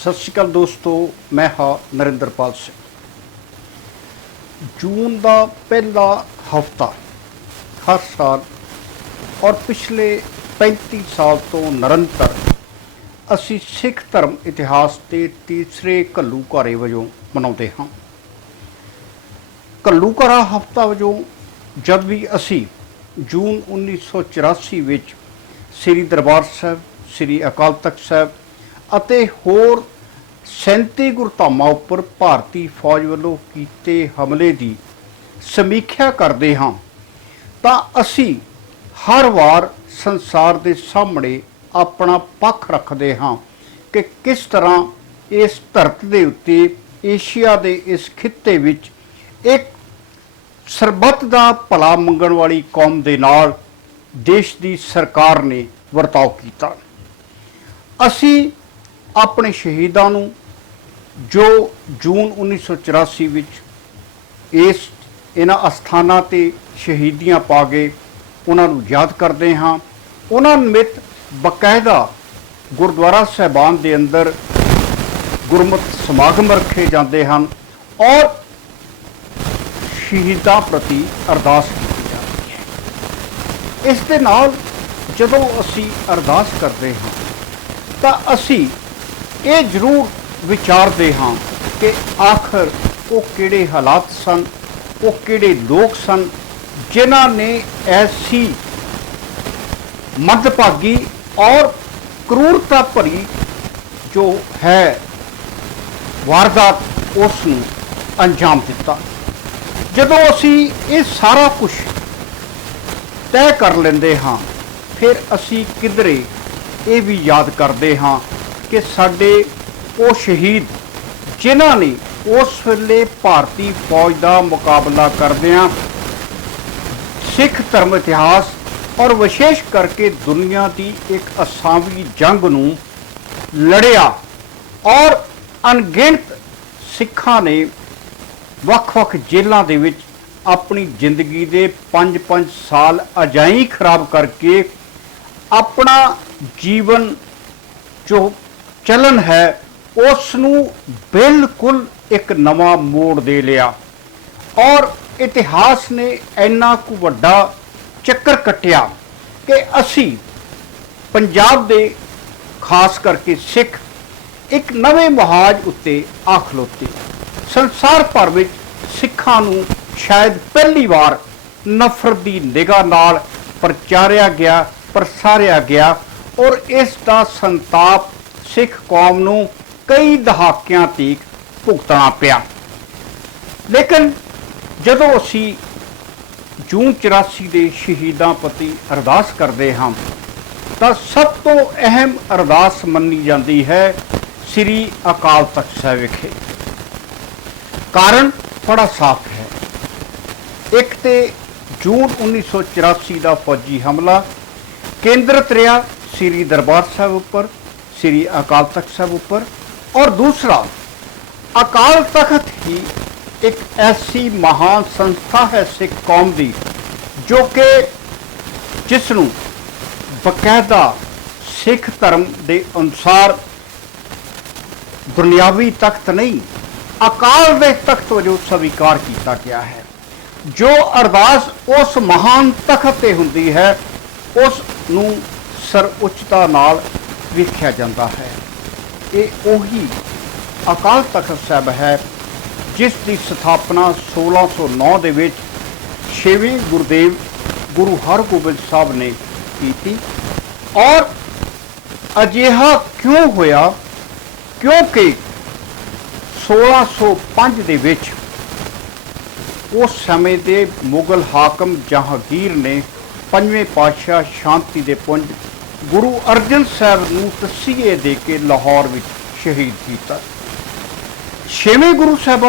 सत श्री अकाल दोस्तों, मैं हाँ नरेंद्रपाल सिंह। जून का पहला हफ्ता हर साल और पिछले 35 साल तो निरंतर असी सिख धर्म इतिहास के तीसरे घल्लूघारे वजों मनाते हाँ। घल्लूघारा हफ्ता वजों जब भी असी जून 1984 विच श्री दरबार साहब, श्री अकाल तख्त साहब ਅਤੇ ਹੋਰ 37 ਗੁਰਧਾਮਾਂ ਉੱਪਰ ਭਾਰਤੀ ਫੌਜ ਵੱਲੋਂ ਕੀਤੇ ਹਮਲੇ ਦੀ ਸਮੀਖਿਆ ਕਰਦੇ ਹਾਂ ਤਾਂ ਅਸੀਂ ਹਰ ਵਾਰ ਸੰਸਾਰ ਦੇ ਸਾਹਮਣੇ ਆਪਣਾ ਪੱਖ ਰੱਖਦੇ ਹਾਂ ਕਿ ਕਿਸ ਤਰ੍ਹਾਂ ਇਸ ਧਰਤੀ ਦੇ ਉੱਤੇ ਏਸ਼ੀਆ ਦੇ ਇਸ ਖਿੱਤੇ ਵਿੱਚ ਇੱਕ ਸਰਬੱਤ ਦਾ ਭਲਾ ਮੰਗਣ ਵਾਲੀ ਕੌਮ ਦੇ ਨਾਲ ਦੇਸ਼ ਦੀ ਸਰਕਾਰ ਨੇ ਵਰਤਾਓ ਕੀਤਾ। ਅਸੀਂ ਆਪਣੇ ਸ਼ਹੀਦਾਂ ਨੂੰ ਜੋ ਜੂਨ 1984 ਵਿੱਚ ਇਹਨਾਂ ਅਸਥਾਨਾਂ 'ਤੇ ਸ਼ਹੀਦੀਆਂ ਪਾ ਗਏ ਉਹਨਾਂ ਨੂੰ ਯਾਦ ਕਰਦੇ ਹਾਂ। ਉਹਨਾਂ ਨਿਮਿਤ ਬਕਾਇਦਾ ਗੁਰਦੁਆਰਾ ਸਾਹਿਬਾਨ ਦੇ ਅੰਦਰ ਗੁਰਮਤਿ ਸਮਾਗਮ ਰੱਖੇ ਜਾਂਦੇ ਹਨ ਔਰ ਸ਼ਹੀਦਾਂ ਪ੍ਰਤੀ ਅਰਦਾਸ ਕੀਤੀ ਜਾਂਦੀ ਹੈ। ਇਸ ਦੇ ਨਾਲ ਜਦੋਂ ਅਸੀਂ ਅਰਦਾਸ ਕਰਦੇ ਹਾਂ ਤਾਂ ਅਸੀਂ ਇਹ ਜ਼ਰੂਰ ਵਿਚਾਰਦੇ ਹਾਂ ਕਿ ਆਖਰ ਉਹ ਕਿਹੜੇ ਹਾਲਾਤ ਸਨ, ਉਹ ਕਿਹੜੇ ਲੋਕ ਸਨ ਜਿਨ੍ਹਾਂ ਨੇ ਐਸੀ ਮੰਦਭਾਗੀ ਔਰ ਕਰੂਰਤਾ ਭਰੀ ਜੋ ਹੈ ਵਾਰਦਾਤ ਉਸ ਨੂੰ ਅੰਜਾਮ ਦਿੱਤਾ। ਜਦੋਂ ਅਸੀਂ ਇਹ ਸਾਰਾ ਕੁਝ ਤੈਅ ਕਰ ਲੈਂਦੇ ਹਾਂ ਫਿਰ ਅਸੀਂ ਕਿਧਰੇ ਇਹ ਵੀ ਯਾਦ ਕਰਦੇ ਹਾਂ ਕਿ ਸਾਡੇ ਉਹ ਸ਼ਹੀਦ ਜਿਨ੍ਹਾਂ ਨੇ ਉਸ ਵੇਲੇ ਭਾਰਤੀ ਫੌਜ ਦਾ ਮੁਕਾਬਲਾ ਕਰਦਿਆਂ ਸਿੱਖ ਧਰਮ ਇਤਿਹਾਸ ਔਰ ਵਿਸ਼ੇਸ਼ ਕਰਕੇ ਦੁਨੀਆ ਦੀ ਇੱਕ ਅਸਾਵੀ ਜੰਗ ਨੂੰ ਲੜਿਆ ਔਰ ਅਣਗਿਣਤ ਸਿੱਖਾਂ ਨੇ ਵੱਖ-ਵੱਖ ਜੇਲ੍ਹਾਂ ਦੇ ਵਿੱਚ ਆਪਣੀ ਜ਼ਿੰਦਗੀ ਦੇ 5-5 ਸਾਲ ਅਜਾਈਂ ਖਰਾਬ ਕਰਕੇ ਆਪਣਾ ਜੀਵਨ ਜੋ ਚਲਨ ਹੈ ਉਸ ਨੂੰ ਬਿਲਕੁਲ ਇੱਕ ਨਵਾਂ ਮੋੜ ਦੇ ਲਿਆ ਔਰ ਇਤਿਹਾਸ ਨੇ ਇੰਨਾ ਕੁ ਵੱਡਾ ਚੱਕਰ ਕੱਟਿਆ ਕਿ ਅਸੀਂ ਪੰਜਾਬ ਦੇ ਖਾਸ ਕਰਕੇ ਸਿੱਖ ਇੱਕ ਨਵੇਂ ਮੁਹਾਜ ਉੱਤੇ ਆ ਖਲੋਤੇ। ਸੰਸਾਰ ਭਰ ਵਿੱਚ ਸਿੱਖਾਂ ਨੂੰ ਸ਼ਾਇਦ ਪਹਿਲੀ ਵਾਰ ਨਫ਼ਰਤ ਦੀ ਨਿਗਾਹ ਨਾਲ ਪ੍ਰਚਾਰਿਆ ਗਿਆ, ਪ੍ਰਸਾਰਿਆ ਗਿਆ ਔਰ ਇਸ ਦਾ ਸੰਤਾਪ ਸਿੱਖ ਕੌਮ ਨੂੰ ਕਈ ਦਹਾਕਿਆਂ ਤੀਕ ਭੁਗਤਣਾ ਪਿਆ। ਲੇਕਿਨ ਜਦੋਂ ਅਸੀਂ ਜੂਨ 84 ਦੇ ਸ਼ਹੀਦਾਂ ਪ੍ਰਤੀ ਅਰਦਾਸ ਕਰਦੇ ਹਾਂ ਤਾਂ ਸਭ ਤੋਂ ਅਹਿਮ ਅਰਦਾਸ ਮੰਨੀ ਜਾਂਦੀ ਹੈ ਸ੍ਰੀ ਅਕਾਲ ਤਖ਼ਤ ਸਾਹਿਬ ਵਿਖੇ। ਕਾਰਨ ਬੜਾ ਸਾਫ਼ ਹੈ। ਇੱਕ ਤੇ ਜੂਨ 1984 ਦਾ ਫੌਜੀ ਹਮਲਾ ਕੇਂਦਰਿਤ ਰਿਹਾ श्री दरबार साहब ऊपर, श्री अकाल तख्त साहब ऊपर और दूसरा अकाल तख्त ही एक ऐसी महान संस्था है सिख कौम की जो कि जिसनों बकायदा सिख धर्म के अनुसार दुनियावी तख्त नहीं अकाल दे तख्त वजों स्वीकार किया गया है। जो अरदास उस महान तख्त ते हुंदी है उस नूं ਸਰਉੱਚਤਾ ਨਾਲ ਵੇਖਿਆ ਜਾਂਦਾ ਹੈ। ਇਹ ਉਹੀ ਅਕਾਲ ਤਖ਼ਤ ਸਾਹਿਬ ਹੈ ਜਿਸ ਦੀ ਸਥਾਪਨਾ 1609 ਦੇ ਵਿੱਚ 6ਵੇਂ ਗੁਰਦੇਵ ਗੁਰੂ ਹਰਗੋਬਿੰਦ ਸਾਹਿਬ ਨੇ ਕੀਤੀ ਔਰ ਅਜਿਹਾ ਕਿਉਂ ਹੋਇਆ ਕਿਉਂਕਿ 1605 ਦੇ ਵਿੱਚ ਉਸ ਸਮੇਂ ਦੇ ਮੁਗਲ ਹਾਕਮ ਜਹਾਂਗੀਰ ਨੇ 5ਵੇਂ ਪਾਤਸ਼ਾਹ ਸ਼ਾਂਤੀ ਦੇ ਪੁੰਜ गुरु अर्जन साहब नूं तसीहे दे के लाहौर विच शहीद किया। 6वें गुरु साहब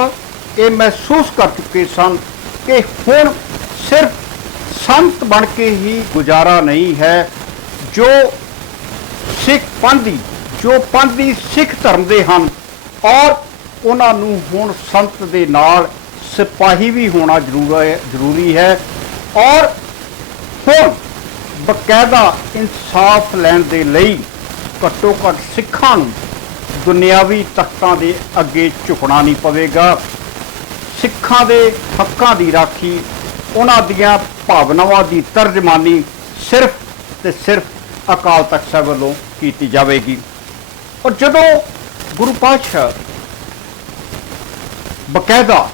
ये महसूस कर चुके सन कि हुण सिर्फ संत बन के ही गुजारा नहीं है। जो सिख पंथी सिख धर्म दे हन और उन्हां नूं हुण संत दे नाल सिपाही भी होना जरूरी है और हुण बकायदा इंसाफ लैण दे लई घट्टो घट सिखां नूं ਦੁਨਿਆਵੀ ਤਖਤਾਂ ਦੇ ਅੱਗੇ ਝੁਕਣਾ ਨਹੀਂ ਪਵੇਗਾ। ਸਿੱਖਾਂ ਦੇ ਹੱਕਾਂ ਦੀ ਰਾਖੀ, ਉਹਨਾਂ ਦੀਆਂ ਭਾਵਨਾਵਾਂ ਦੀ ਤਰਜਮਾਨੀ ਸਿਰਫ ਤੇ ਸਿਰਫ ਅਕਾਲ ਤਖਤ ਸਾਹਿਬ ਵੱਲੋਂ ਕੀਤੀ ਜਾਵੇਗੀ। ਔਰ ਜਦੋਂ ਗੁਰੂ ਪਾਤਸ਼ਾਹ ਬਕਾਇਦਾ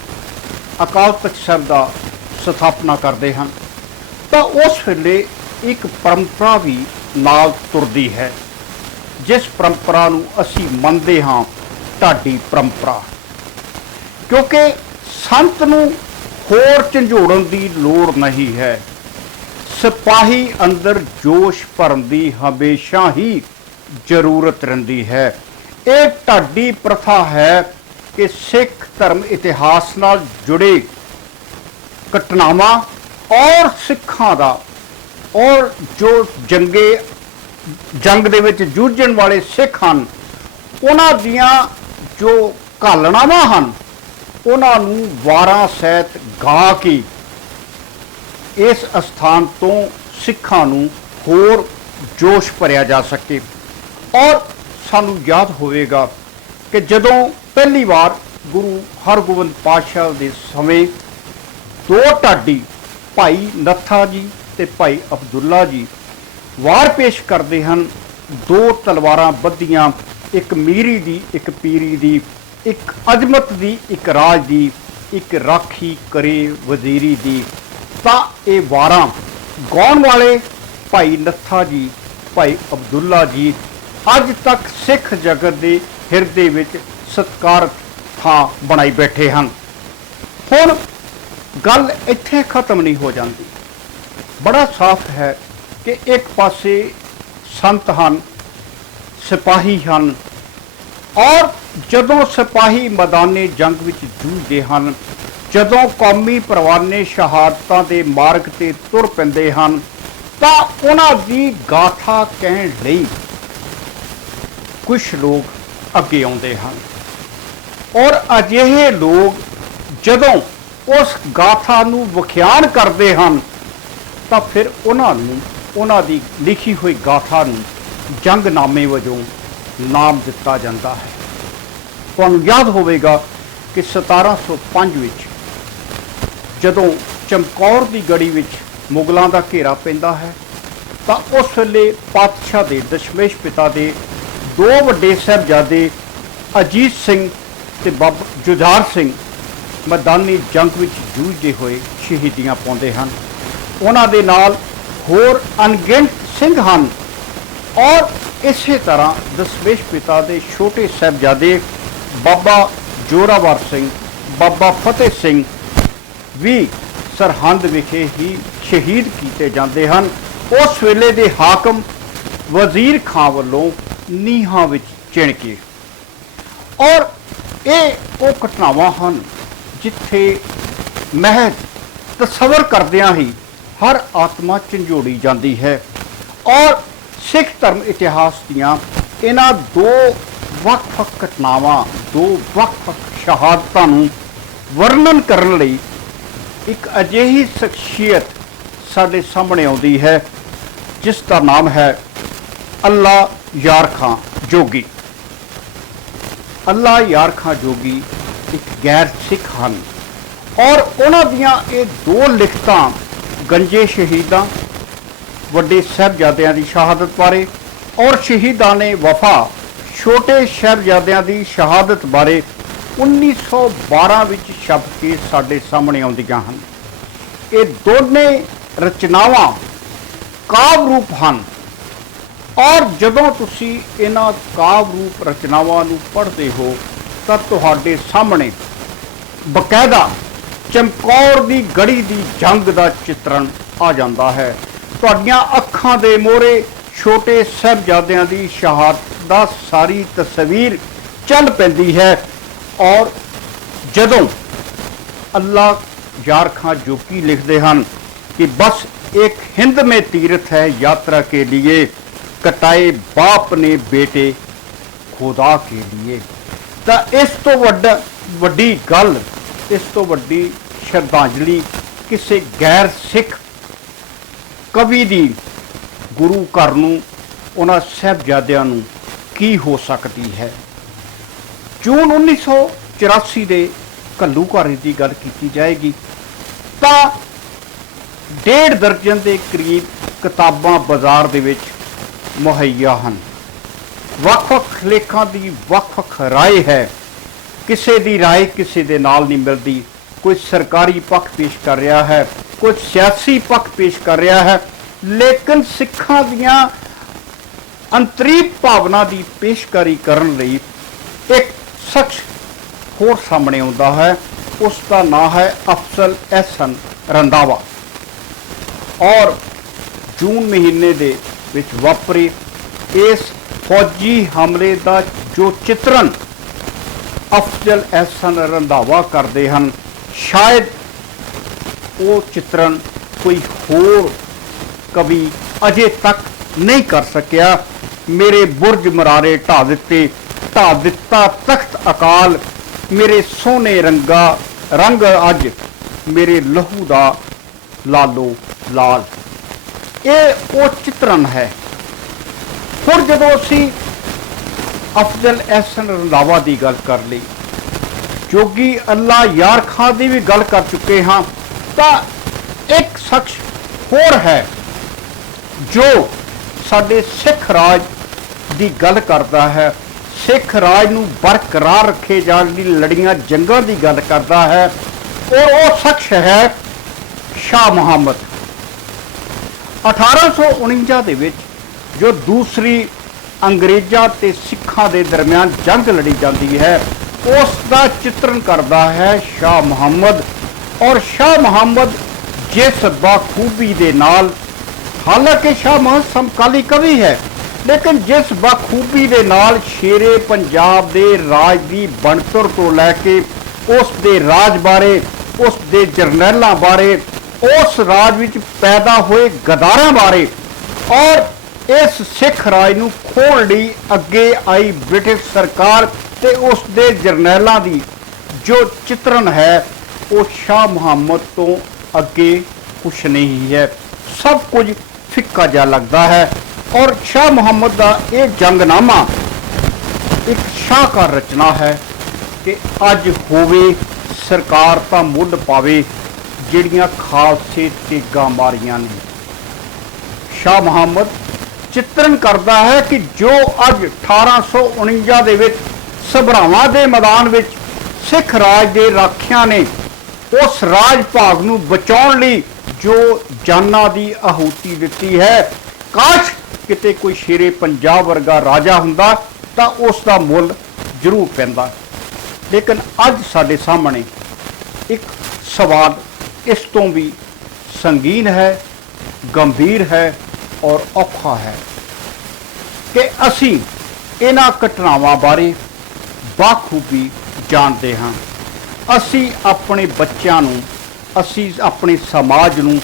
ਅਕਾਲ ਤਖਤ ਸਾਹਿਬ ਦਾ ਸਥਾਪਨਾ ਕਰਦੇ ਹਨ ਤਾਂ ਉਸ ਵੇਲੇ ਇੱਕ ਪਰੰਪਰਾ ਵੀ ਨਾਲ ਤੁਰਦੀ ਹੈ, ਜਿਸ ਪਰੰਪਰਾ ਨੂੰ ਅਸੀਂ ਮੰਨਦੇ ਹਾਂ ਢਾਡੀ ਪਰੰਪਰਾ। ਕਿਉਂਕਿ ਸੰਤ ਨੂੰ ਹੋਰ ਝੰਜੋੜਨ ਦੀ ਲੋੜ ਨਹੀਂ ਹੈ। ਸਿਪਾਹੀ ਅੰਦਰ ਜੋਸ਼ ਭਰਨ ਦੀ ਹਮੇਸ਼ਾ ਹੀ ਜ਼ਰੂਰਤ ਰਹਿੰਦੀ ਹੈ। ਇਹ ਢਾਡੀ ਪ੍ਰਥਾ ਹੈ ਕਿ ਸਿੱਖ ਧਰਮ ਇਤਿਹਾਸ ਨਾਲ ਜੁੜੇ ਘਟਨਾਵਾਂ ਔਰ ਸਿੱਖਾਂ ਦਾ ਔਰ ਜੋ ਜੰਗ ਦੇ ਵਿੱਚ ਜੂਝਣ ਵਾਲੇ ਸਿੱਖ ਹਨ, ਉਹਨਾਂ ਦੀਆਂ ਜੋ ਘਾਲਣਾਵਾਂ ਹਨ, ਉਹਨਾਂ ਨੂੰ ਵਾਰਾਂ ਸਹਿਤ ਗਾ ਕੇ ਇਸ ਅਸਥਾਨ ਤੋਂ ਸਿੱਖਾਂ ਨੂੰ ਹੋਰ ਜੋਸ਼ ਭਰਿਆ ਜਾ ਸਕੇ। ਔਰ ਸਾਨੂੰ ਯਾਦ ਹੋਵੇਗਾ ਕਿ ਜਦੋਂ ਪਹਿਲੀ ਵਾਰ ਗੁਰੂ ਹਰਗੋਬਿੰਦ ਪਾਤਸ਼ਾਹ ਦੇ ਸਮੇਂ ਦੋ ਢਾਡੀ ਭਾਈ ਨੱਥਾ ਜੀ ਤੇ ਭਾਈ ਅਬਦੁੱਲਾ ਜੀ ਵਾਰ ਪੇਸ਼ ਕਰਦੇ ਹਨ। ਦੋ ਤਲਵਾਰਾਂ ਬੱਧੀਆਂ, ਇੱਕ ਮੀਰੀ ਦੀ, ਇੱਕ ਪੀਰੀ ਦੀ, ਇੱਕ ਅਜ਼ਮਤ ਦੀ, ਇੱਕ ਰਾਜ ਦੀ, ਇੱਕ ਰਾਖੀ ਕਰੇ ਵਜ਼ੀਰੀ ਦੀ। ਤਾਂ ਇਹ ਵਾਰਾਂ ਗਾਉਣ ਵਾਲੇ ਭਾਈ ਨੱਥਾ ਜੀ, ਭਾਈ ਅਬਦੁੱਲਾ ਜੀ ਅੱਜ ਤੱਕ ਸਿੱਖ ਜਗਤ ਦੇ ਹਿਰਦੇ ਵਿੱਚ ਸਤਿਕਾਰਤ ਥਾਂ ਬਣਾਈ ਬੈਠੇ ਹਨ। ਹੁਣ ਗੱਲ ਇੱਥੇ ਖਤਮ ਨਹੀਂ ਹੋ ਜਾਂਦੀ। ਬੜਾ ਸਾਫ਼ ਹੈ ਕਿ ਇੱਕ ਪਾਸੇ ਸੰਤ ਹਨ, ਸਿਪਾਹੀ ਹਨ, ਔਰ ਜਦੋਂ ਸਿਪਾਹੀ ਮੈਦਾਨੇ ਜੰਗ ਵਿੱਚ ਜੂਝਦੇ ਹਨ, ਜਦੋਂ ਕੌਮੀ ਪਰਵਾਨੇ ਸ਼ਹਾਦਤਾਂ ਦੇ ਮਾਰਗ ਤੇ ਤੁਰ ਪੈਂਦੇ ਹਨ, ਤਾਂ ਉਹਨਾਂ ਦੀ ਗਾਥਾ ਕਹਿਣ ਲਈ ਕੁਝ ਲੋਕ ਅੱਗੇ ਆਉਂਦੇ ਹਨ। ਔਰ ਅਜਿਹੇ ਲੋਕ ਜਦੋਂ ਉਸ ਗਾਥਾ ਨੂੰ ਵਿਖਿਆਨ ਕਰਦੇ ਹਨ ਤਾਂ ਫਿਰ ਉਹਨਾਂ ਨੂੰ ਉਹਨਾਂ ਦੀ ਲਿਖੀ ਹੋਈ ਗਾਥਾ ਨੂੰ ਜੰਗਨਾਮੇ ਵਜੋਂ ਨਾਮ ਦਿੱਤਾ ਜਾਂਦਾ ਹੈ। ਤੁਹਾਨੂੰ ਯਾਦ ਹੋਵੇਗਾ ਕਿ 1705 ਵਿੱਚ ਜਦੋਂ ਚਮਕੌਰ ਦੀ ਗੜੀ ਵਿੱਚ ਮੁਗਲਾਂ ਦਾ ਘੇਰਾ ਪੈਂਦਾ ਹੈ ਤਾਂ ਉਸ ਵੇਲੇ ਪਾਤਸ਼ਾਹ ਦੇ ਦਸ਼ਮੇਸ਼ ਪਿਤਾ ਦੇ ਦੋ ਵੱਡੇ ਸਾਹਿਬਜ਼ਾਦੇ ਅਜੀਤ ਸਿੰਘ ਤੇ ਬਾਬਾ ਜੁਝਾਰ ਸਿੰਘ ਮੈਦਾਨੀ ਜੰਗ ਵਿੱਚ ਜੂਝਦੇ ਹੋਏ ਸ਼ਹੀਦੀਆਂ ਪਾਉਂਦੇ ਹਨ। ਉਹਨਾਂ ਦੇ ਨਾਲ ਹੋਰ ਅਣਗਿਣਤ ਸਿੰਘ ਹਨ। ਔਰ ਇਸੇ ਤਰ੍ਹਾਂ ਦਸ਼ਮੇਸ਼ ਪਿਤਾ ਦੇ ਛੋਟੇ ਸਾਹਿਬਜ਼ਾਦੇ ਬਾਬਾ ਜੋਰਾਵਰ ਸਿੰਘ, ਬਾਬਾ ਫਤਿਹ ਸਿੰਘ ਵੀ ਸਰਹੰਦ ਵਿਖੇ ਹੀ ਸ਼ਹੀਦ ਕੀਤੇ ਜਾਂਦੇ ਹਨ, ਉਸ ਵੇਲੇ ਦੇ ਹਾਕਮ ਵਜ਼ੀਰ ਖਾਂ ਵੱਲੋਂ ਨੀਹਾਂ ਵਿੱਚ ਚਿਣ ਕੇ। ਔਰ ਇਹ ਉਹ ਘਟਨਾਵਾਂ ਹਨ ਜਿੱਥੇ ਮਹਿਜ ਤਸੱਵਰ ਕਰਦਿਆਂ ਹੀ ਹਰ ਆਤਮਾ ਝੰਜੋੜੀ ਜਾਂਦੀ ਹੈ। ਔਰ ਸਿੱਖ ਧਰਮ ਇਤਿਹਾਸ ਦੀਆਂ ਇਹਨਾਂ ਦੋ ਵੱਖ-ਵੱਖ ਘਟਨਾਵਾਂ, ਦੋ ਵੱਖ-ਵੱਖ ਸ਼ਹਾਦਤਾਂ ਨੂੰ ਵਰਣਨ ਕਰਨ ਲਈ ਇੱਕ ਅਜਿਹੀ ਸ਼ਖਸੀਅਤ ਸਾਡੇ ਸਾਹਮਣੇ ਆਉਂਦੀ ਹੈ ਜਿਸ ਦਾ ਨਾਮ ਹੈ ਅੱਲਾ ਯਾਰ ਖਾਂ ਜੋਗੀ। ਅੱਲਾ ਯਾਰ ਖਾਂ ਜੋਗੀ ਇੱਕ ਗੈਰ ਸਿੱਖ ਹਨ ਔਰ ਉਹਨਾਂ ਦੀਆਂ ਇਹ ਦੋ ਲਿਖਤਾਂ ਗੰਜੇ ਸ਼ਹੀਦਾਂ, ਵੱਡੇ ਸਾਹਿਬਜ਼ਾਦਿਆਂ ਦੀ ਸ਼ਹਾਦਤ ਬਾਰੇ ਔਰ ਸ਼ਹੀਦਾਨੇ ਵਫਾ, ਛੋਟੇ ਸਾਹਿਬਜ਼ਾਦਿਆਂ ਦੀ ਸ਼ਹਾਦਤ ਬਾਰੇ 1912 ਵਿੱਚ ਛਪ ਕੇ ਸਾਡੇ ਸਾਹਮਣੇ ਆਉਂਦੀਆਂ ਹਨ। ਇਹ ਦੋਨੇ ਰਚਨਾਵਾਂ ਕਾਵਿ ਰੂਪ ਹਨ ਔਰ ਜਦੋਂ ਤੁਸੀਂ ਇਹਨਾਂ ਕਾਵਿ ਰੂਪ ਰਚਨਾਵਾਂ ਨੂੰ ਪੜ੍ਹਦੇ ਹੋ ਤਾਂ ਤੁਹਾਡੇ ਸਾਹਮਣੇ ਬਕਾਇਦਾ ਚਮਕੌਰ ਦੀ ਗੜੀ ਦੀ ਜੰਗ ਦਾ ਚਿੱਤਰਣ ਆ ਜਾਂਦਾ ਹੈ। ਤੁਹਾਡੀਆਂ ਅੱਖਾਂ ਦੇ ਮੋਹਰੇ ਛੋਟੇ ਸਾਹਿਬਜ਼ਾਦਿਆਂ ਦੀ ਸ਼ਹਾਦਤ ਦਾ ਸਾਰੀ ਤਸਵੀਰ ਚੱਲ ਪੈਂਦੀ ਹੈ। ਔਰ ਜਦੋਂ ਅੱਲਾ यार खां जोगी लिखते हैं कि बस एक हिंद में तीर्थ है यात्रा के लिए, कटाए बाप ने बेटे खुदा के लिए। तो इस तो वड्डी गल, इस तो वड्डी श्रद्धांजलि किसी गैर सिख कवि दी गुरु घर नूं उन्हां साहिबजादियां नूं की हो सकती है। जून 1984 ਦੇ ਘੱਲੂਘਾਰੇ ਦੀ ਗੱਲ ਕੀਤੀ ਜਾਏਗੀ ਤਾਂ 1.5 ਦਰਜਨ ਦੇ ਕਰੀਬ ਕਿਤਾਬਾਂ ਬਾਜ਼ਾਰ ਦੇ ਵਿੱਚ ਮੁਹੱਈਆ ਹਨ। ਵੱਖ-ਵੱਖ ਲੇਖਾਂ ਦੀ ਵੱਖ-ਵੱਖ ਰਾਏ ਹੈ। ਕਿਸੇ ਦੀ ਰਾਏ ਕਿਸੇ ਦੇ ਨਾਲ ਨਹੀਂ ਮਿਲਦੀ। ਕੋਈ ਸਰਕਾਰੀ ਪੱਖ ਪੇਸ਼ ਕਰ ਰਿਹਾ ਹੈ, ਕੋਈ ਸਿਆਸੀ ਪੱਖ ਪੇਸ਼ ਕਰ ਰਿਹਾ ਹੈ, ਲੇਕਿਨ ਸਿੱਖਾਂ ਦੀਆਂ ਅੰਤਰੀਵ ਭਾਵਨਾ ਦੀ ਪੇਸ਼ਕਾਰੀ ਕਰਨ ਲਈ ਇੱਕ ਸ਼ਖਸ ਹੋਰ ਸਾਹਮਣੇ ਆਉਂਦਾ ਹੈ। ਉਸ ਦਾ ਨਾਂ ਹੈ ਅਫਜ਼ਲ ਅਹਿसन ਰੰਧਾਵਾ। ਔਰ ਜੂਨ ਮਹੀਨੇ ਦੇ ਵਿੱਚ ਵਾਪਰੇ ਇਸ ਫੌਜੀ ਹਮਲੇ ਦਾ ਜੋ ਚਿੱਤਰਨ ਅਫਜ਼ਲ ਅਹਿसन ਰੰਧਾਵਾ ਕਰਦੇ ਹਨ, ਸ਼ਾਇਦ ਉਹ ਚਿੱਤਰਨ ਕੋਈ ਹੋਰ ਕਵੀ ਅਜੇ ਤੱਕ ਨਹੀਂ ਕਰ ਸਕਿਆ। ਮੇਰੇ ਬੁਰਜ ਮਰਾਰੇ ਢਾ ਦਿੱਤਾ ਤਖਤ ਅਕਾਲ, ਮੇਰੇ ਸੋਹਣੇ ਰੰਗ ਅੱਜ ਮੇਰੇ ਲਹੂ ਦਾ ਲਾਲੋ ਲਾਲ। ਇਹ ਉਹ ਚਿੱਤਰਨ ਹੈ। ਹੁਣ ਜਦੋਂ ਅਸੀਂ ਅਫਜ਼ਲ ਅਹਿसन ਰੰਧਾਵਾ ਦੀ ਗੱਲ ਕਰ ਲਈ, ਜੋਗੀ ਅੱਲਾ ਯਾਰ ਖਾਂ ਦੀ ਵੀ ਗੱਲ ਕਰ ਚੁੱਕੇ ਹਾਂ, ਤਾਂ ਇੱਕ ਸ਼ਖਸ ਹੋਰ ਹੈ ਜੋ ਸਾਡੇ ਸਿੱਖ ਰਾਜ ਦੀ ਗੱਲ ਕਰਦਾ ਹੈ, ਸਿੱਖ ਰਾਜ ਨੂੰ ਬਰਕਰਾਰ ਰੱਖੇ ਜਾਣ ਲਈ ਲੜੀਆਂ ਜੰਗਾਂ ਦੀ ਗੱਲ ਕਰਦਾ ਹੈ, ਔਰ ਉਹ ਸ਼ਖਸ ਹੈ ਸ਼ਾਹ ਮੁਹੰਮਦ। 1849 ਦੇ ਵਿੱਚ ਜੋ ਦੂਸਰੀ ਅੰਗਰੇਜ਼ਾਂ ਤੇ ਸਿੱਖਾਂ ਦੇ ਦਰਮਿਆਨ ਜੰਗ ਲੜੀ ਜਾਂਦੀ ਹੈ, ਉਸ ਦਾ ਚਿੱਤਰਨ ਕਰਦਾ ਹੈ ਸ਼ਾਹ ਮੁਹੰਮਦ। ਔਰ ਸ਼ਾਹ ਮੁਹੰਮਦ ਜਿਸ ਬਾਖੂਬੀ ਦੇ ਨਾਲ, ਹਾਲਾਂਕਿ ਸ਼ਾਹ ਮੁਹੰਮਦ ਸਮਕਾਲੀ ਕਵੀ ਹੈ, ਲੇਕਿਨ ਜਿਸ ਬਾਖੂਬੀ ਦੇ ਨਾਲ ਸ਼ੇਰੇ ਪੰਜਾਬ ਦੇ ਰਾਜ ਦੀ ਬਣਤਰ ਤੋਂ ਲੈ ਕੇ ਉਸ ਦੇ ਰਾਜ ਬਾਰੇ, ਉਸ ਦੇ ਜਰਨੈਲਾਂ ਬਾਰੇ, ਉਸ ਰਾਜ ਵਿੱਚ ਪੈਦਾ ਹੋਏ ਗਦਾਰਾਂ ਬਾਰੇ ਔਰ ਇਸ ਸਿੱਖ ਰਾਜ ਨੂੰ ਖੋਲ੍ਹਣ ਲਈ ਅੱਗੇ ਆਈ ਬ੍ਰਿਟਿਸ਼ ਸਰਕਾਰ ਤੇ ਉਸ ਦੇ ਜਰਨੈਲਾਂ ਦੀ ਜੋ ਚਿੱਤਰਨ ਹੈ, ਉਹ ਸ਼ਾਹ ਮੁਹੰਮਦ ਤੋਂ ਅੱਗੇ ਕੁਛ ਨਹੀਂ ਹੈ। ਸਭ ਕੁਝ ਫਿੱਕਾ ਜਿਹਾ ਲੱਗਦਾ ਹੈ। ਔਰ ਸ਼ਾਹ ਮੁਹੰਮਦ ਦਾ ਇਹ ਜੰਗਨਾਮਾ ਇੱਕ ਸ਼ਾਹਕਾਰ ਰਚਨਾ ਹੈ ਕਿ ਅੱਜ ਹੋਵੇ ਸਰਕਾਰ ਤਾਂ ਮੁੱਢ ਪਾਵੇ, ਜਿਹੜੀਆਂ ਖਾਲਸੇ ਤੇਗਾਂ ਮਾਰੀਆਂ ਨੇ। ਸ਼ਾਹ ਮੁਹੰਮਦ ਚਿੱਤਰਨ ਕਰਦਾ ਹੈ ਕਿ ਜੋ ਅੱਜ 1849 ਦੇ ਵਿੱਚ ਸਭਰਾਵਾਂ ਦੇ ਮੈਦਾਨ ਵਿੱਚ ਸਿੱਖ ਰਾਜ ਦੇ ਰਾਖਿਆਂ ਨੇ ਉਸ ਰਾਜ ਭਾਗ ਨੂੰ ਬਚਾਉਣ ਲਈ ਜੋ ਜਾਨਾਂ ਦੀ ਆਹੂਤੀ ਦਿੱਤੀ ਹੈ, ਕਾਸ਼ ਕਿਤੇ ਕੋਈ ਸ਼ੇਰੇ ਪੰਜਾਬ ਵਰਗਾ ਰਾਜਾ ਹੁੰਦਾ ਤਾਂ ਉਸ ਦਾ ਮੁੱਲ ਜ਼ਰੂਰ ਪੈਂਦਾ। ਲੇਕਿਨ ਅੱਜ ਸਾਡੇ ਸਾਹਮਣੇ ਇੱਕ ਸਵਾਲ ਇਸ ਤੋਂ ਵੀ ਸੰਗੀਨ ਹੈ, ਗੰਭੀਰ ਹੈ ਔਰ ਔਖਾ ਹੈ ਕਿ ਅਸੀਂ ਇਹਨਾਂ ਘਟਨਾਵਾਂ ਬਾਰੇ ਬਾਖੂਬੀ ਜਾਣਦੇ ਹਾਂ। ਅਸੀਂ ਆਪਣੇ ਬੱਚਿਆਂ ਨੂੰ, ਅਸੀਂ ਆਪਣੇ ਸਮਾਜ ਨੂੰ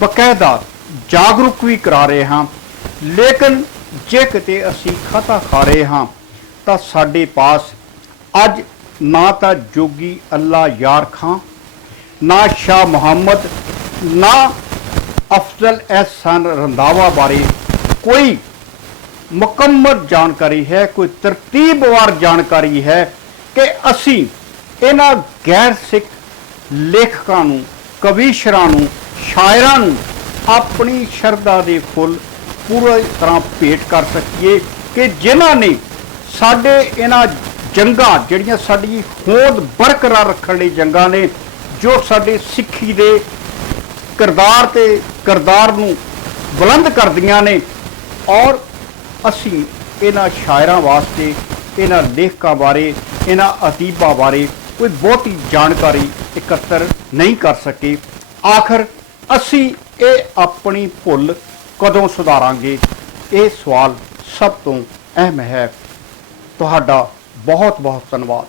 ਬਕਾਇਦਾ ਜਾਗਰੂਕ ਵੀ ਕਰਾ ਰਹੇ ਹਾਂ, ਲੇਕਿਨ ਜੇ ਕਿਤੇ ਅਸੀਂ ਖਤਾ ਖਾ ਰਹੇ ਹਾਂ ਤਾਂ ਸਾਡੇ ਪਾਸ ਅੱਜ ਨਾ ਤਾਂ ਜੋਗੀ ਅੱਲਾ ਯਾਰ ਖਾਂ, ਨਾ ਸ਼ਾਹ ਮੁਹੰਮਦ, ਨਾ ਅਫਜ਼ਲ ਅਹਿसन ਰੰਧਾਵਾ ਬਾਰੇ ਕੋਈ ਮੁਕੰਮਲ ਜਾਣਕਾਰੀ ਹੈ, ਕੋਈ ਤਰਤੀਬਵਾਰ ਜਾਣਕਾਰੀ ਹੈ ਕਿ ਅਸੀਂ ਇਹਨਾਂ ਗੈਰ ਸਿੱਖ ਲੇਖਕਾਂ ਨੂੰ, ਕਵੀਸ਼ਰਾਂ ਨੂੰ, ਸ਼ਾਇਰਾਂ ਨੂੰ ਆਪਣੀ ਸ਼ਰਧਾ ਦੇ ਫੁੱਲ ਪੂਰੀ ਤਰ੍ਹਾਂ ਭੇਟ ਕਰ ਸਕੀਏ ਕਿ ਜਿਨ੍ਹਾਂ ਨੇ ਸਾਡੇ ਇਹਨਾਂ ਜੰਗਾਂ, ਜਿਹੜੀਆਂ ਸਾਡੀ ਹੋਂਦ ਬਰਕਰਾਰ ਰੱਖਣ ਲਈ ਜੰਗਾਂ ਨੇ, ਜੋ ਸਾਡੇ ਸਿੱਖੀ ਦੇ ਕਿਰਦਾਰ ਤੇ ਕਿਰਦਾਰ ਨੂੰ ਬੁਲੰਦ ਕਰਦੀਆਂ ਨੇ, ਔਰ ਅਸੀਂ ਇਹਨਾਂ ਸ਼ਾਇਰਾਂ ਵਾਸਤੇ, ਇਹਨਾਂ ਲੇਖਕਾਂ ਬਾਰੇ, ਇਹਨਾਂ ਅਦੀਬਾਂ ਬਾਰੇ ਕੋਈ ਬਹੁਤੀ ਜਾਣਕਾਰੀ ਇਕੱਤਰ ਨਹੀਂ ਕਰ ਸਕੇ। ਆਖਰ ਅਸੀਂ ਇਹ ਆਪਣੀ ਭੁੱਲ ਕਦੋਂ ਸੁਧਾਰਾਂਗੇ? ਇਹ ਸਵਾਲ ਸਭ ਤੋਂ ਅਹਿਮ ਹੈ। ਤੁਹਾਡਾ ਬਹੁਤ ਬਹੁਤ ਧੰਨਵਾਦ।